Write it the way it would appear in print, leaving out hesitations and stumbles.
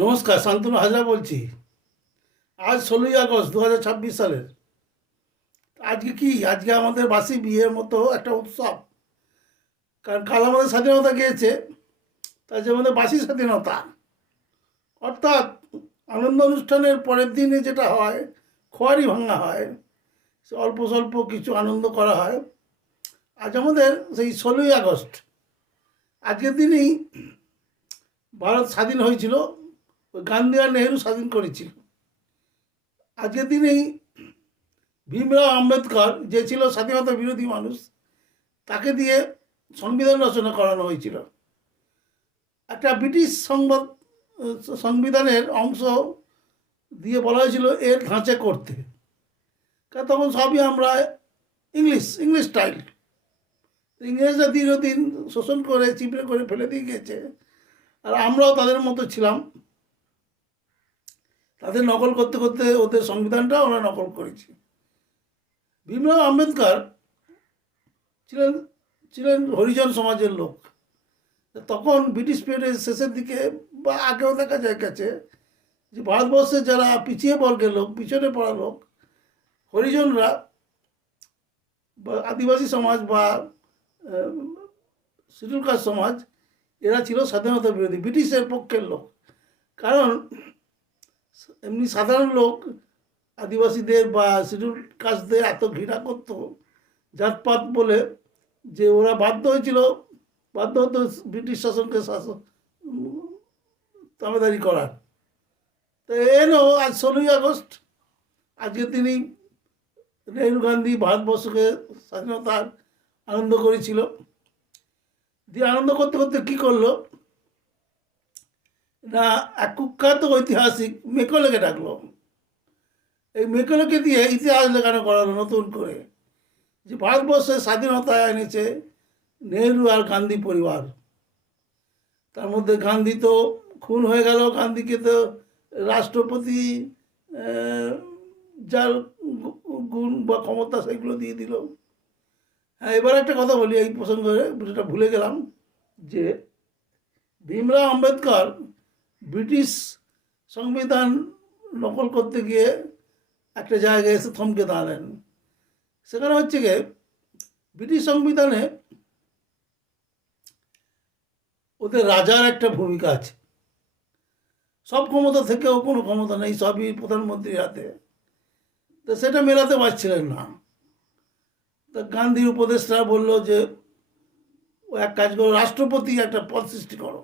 নমস্কার, শান্তনু হাজরা বলছি। আজ 16ই আগস্ট 2026 সালের। আজকে আমাদের বাসি বিয়ের মতো একটা উৎসব। কারণ কাল আমাদের স্বাধীনতা গিয়েছে, তাই যে আমাদের বাসি স্বাধীনতা। অর্থাৎ আনন্দ অনুষ্ঠানের পরের দিনে যেটা হয়, খোয়ারি ভাঙা হয়, সে অল্প স্বল্প কিছু আনন্দ করা হয়। আজ আমাদের সেই 16ই আগস্ট, আজকের দিনেই ভারত স্বাধীন হয়েছিল। ওই গান্ধী আর নেহেরু স্বাধীন করেছিল। আজকের দিনেই ভীমরাও আম্বেদকর, যে ছিল স্বাধীনতা বিরোধী মানুষ, তাকে দিয়ে সংবিধান রচনা করানো হয়েছিল। একটা ব্রিটিশ সংবিধানের অংশ দিয়ে বলা হয়েছিল এর ধাঁচে করতে। কারণ তখন সবই আমরা ইংলিশ ইংলিশ স্টাইল। ইংরেজরা দীর্ঘদিন শোষণ করে চিপড়ে করে ফেলে দিয়ে গেছে, আর আমরাও তাদের মতো ছিলাম। তাদের নকল করতে করতে ওদের সংবিধানটাও আমরা নকল করেছি। ভীমরাও আম্বেদকর ছিলেন ছিলেন হরিজন সমাজের লোক। তখন ব্রিটিশ পিরিয়ডের শেষের দিকে বা আগেও দেখা যায় গেছে যে ভারতবর্ষের যারা পিছিয়ে বর্গের লোক, পিছনে পড়া লোক, হরিজনরা বা আদিবাসী সমাজ বা শিডিউল কাস্ট সমাজ, এরা ছিল স্বাধীনতা বিরোধী, ব্রিটিশের পক্ষের লোক। কারণ এমনি সাধারণ লোক আদিবাসীদের বা শিডিউল কাস্টদের এত ঘৃণা করতো জাতপাত বলে, যে ওরা বাধ্য হতো ব্রিটিশ শাসনকে তাবেদারি করার। তো এনো আজ 16ই আগস্ট, আজকে তিনি নেহরু গান্ধী ভারতবর্ষকে স্বাধীনতার আনন্দ করেছিল। দিয়ে আনন্দ করতে করতে কী করলো না, এক কুখ্যাত ঐতিহাসিক মেকলেকে ডাকলো। এই মেকলেকে দিয়ে ইতিহাস লেখানো করালো নতুন করে, যে ভারতবর্ষের স্বাধীনতা এনেছে নেহরু আর গান্ধী পরিবার। তার মধ্যে গান্ধী তো খুন হয়ে গেল, গান্ধীকে তো রাষ্ট্রপতি যার গুণ বা ক্ষমতা সেগুলো দিয়ে দিল। হ্যাঁ, এবার একটা কথা বলি এই প্রসঙ্গে, যেটা ভুলে গেলাম, যে ভীমরাও আম্বেদকর ব্রিটিশ সংবিধান নকল করতে গিয়ে একটা জায়গায় এসে থমকে দাঁড়ালেন। সেখানে হচ্ছে গিয়ে ব্রিটিশ সংবিধানে ওদের রাজার একটা ভূমিকা আছে। সব ক্ষমতা থেকেও কোনো ক্ষমতা নেই, সবই প্রধানমন্ত্রীর হাতে। তো সেটা মেলাতে পারছিলেন না। তা গান্ধীর উপদেষ্টা বলল যে ও এক কাজ করো, রাষ্ট্রপতি একটা পদ সৃষ্টি করো।